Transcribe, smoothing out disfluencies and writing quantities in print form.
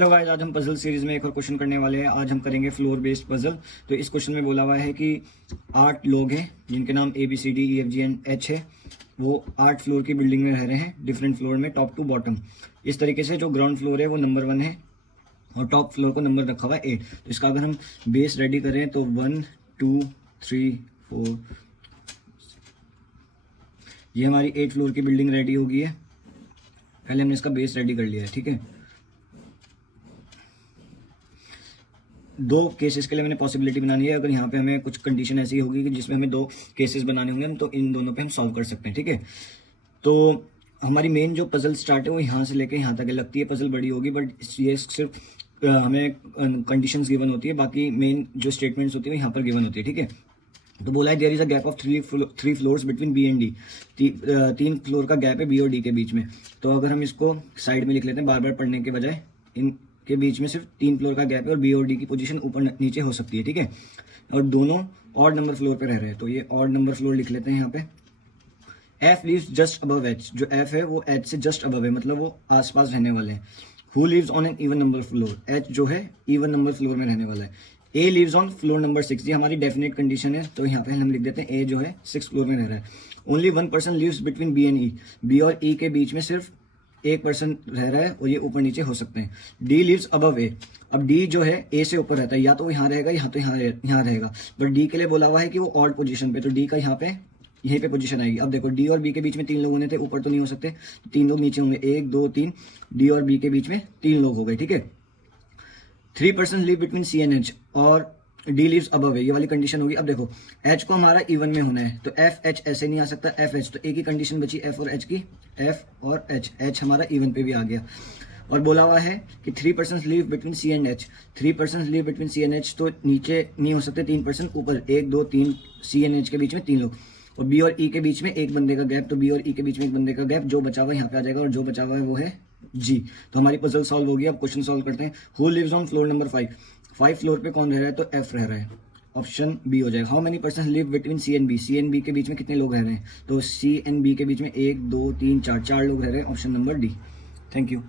Hello guys, आज हम puzzle series में एक और क्वेश्चन करने वाले हैं। आज हम करेंगे फ्लोर बेस्ड पजल। तो इस क्वेश्चन में बोला हुआ है कि 8 लोग हैं जिनके नाम ABCDEFGNH है। वो 8 फ्लोर की बिल्डिंग में रह रहे हैं, डिफरेंट फ्लोर में, टॉप टू बॉटम। इस तरीके से जो ग्राउंड फ्लोर है वो नंबर 1 है और टॉप फ्लोर को नंबर रखा हुआ है 8। तो इसका अगर हम बेस रेडी करें तो 1 2 3 4, ये हमारी 8 फ्लोर की बिल्डिंग रेडी हो गई है। पहले हमने इसका बेस रेडी कर लिया है, ठीक है। दो केसेस के लिए मैंने पॉसिबिलिटी बनानी है। अगर यहाँ पे हमें कुछ कंडीशन ऐसी होगी कि जिसमें हमें 2 केसेस बनाने होंगे, तो इन दोनों पे हम सॉल्व कर सकते हैं, ठीक है। तो हमारी मेन जो पजल स्टार्ट है वो यहाँ से लेके यहाँ तक है। लगती है पजल बड़ी होगी, बट ये सिर्फ हमें कंडीशंस गिवन होती है, बाकी मेन जो स्टेटमेंट्स होती है यहाँ पर गिवन होती है, ठीक है। तो बोला है there is a gap of 3 floors between B and D. 3 floor का गैप है बी और डी के बीच में। तो अगर हम इसको साइड में लिख लेते हैं, बार बार पढ़ने के बजाय, इन के बीच में सिर्फ 3 फ्लोर का गैप है और बी और डी की पोजीशन ऊपर नीचे हो सकती है, ठीक है। और दोनों ऑड नंबर फ्लोर पे रह रहे हैं, तो ये ऑड नंबर फ्लोर लिख लेते हैं यहाँ पे। F lives just above H. जो एफ है वो एच से जस्ट अबव है, मतलब वो आसपास रहने वाले हैं। Who lives on an even number floor. H जो है इवन नंबर फ्लोर में रहने वाला है। A lives on floor number 6। ये हमारी डेफिनेट कंडीशन है, तो यहाँ पे हम लिख देते हैं ए जो है 6 फ्लोर में रह रहा है। Only 1 person lives between B and E. B और ई के बीच में सिर्फ 1 पर्सन रह रहा है और ये ऊपर नीचे हो सकते हैं। डी लिव्स अबव ए। अब डी जो है ए से ऊपर रहता है, या तो वो यहाँ रहेगा या तो यहाँ रहेगा। बट डी के लिए बोला हुआ है कि वो ऑड पोजीशन पे, तो डी का यहाँ पे यहीं पे पोजीशन आएगी। अब देखो डी और बी के बीच में 3 लोग होने थे, ऊपर तो नहीं हो सकते, 3 लोग नीचे होंगे। 1 2 3, डी और बी के बीच में 3 लोग हो गए, ठीक है। 3 person live between C and H और डी लिव्स अबव है, ये वाली कंडीशन होगी। अब देखो एच को हमारा इवन में होना है, तो एफ एच ऐसे नहीं आ सकता, एफ एच। तो एक ही कंडीशन बची एफ और एच की, एफ और एच। एच हमारा इवन पे भी आ गया। और बोला हुआ है कि 3 person live between C and H. 3 person live between C and H, तो नीचे नहीं हो सकते 3 पर्सन, ऊपर 1 2 3, सी एंड एच के बीच में 3 लोग। और बी और ई के बीच में 1 बंदे का गैप, तो बी और ई के बीच में 1 बंदे का गैप, जो बचा हुआ यहाँ पे आ जाएगा, और जो बचा हुआ है वो है जी। तो हमारी पजल सॉल्व होगी। अब क्वेश्चन सॉल्व करते हैं। Who lives on floor number 5। 5 floor पे कौन रह रहा है, तो एफ रह रहा है। ऑप्शन बी हो जाएगा। How many person live between C and B. C and B के बीच में कितने लोग रह रहे हैं, तो सी एंड बी के बीच में 1 2 3 4 लोग रह रहे हैं। Option number D. Thank you.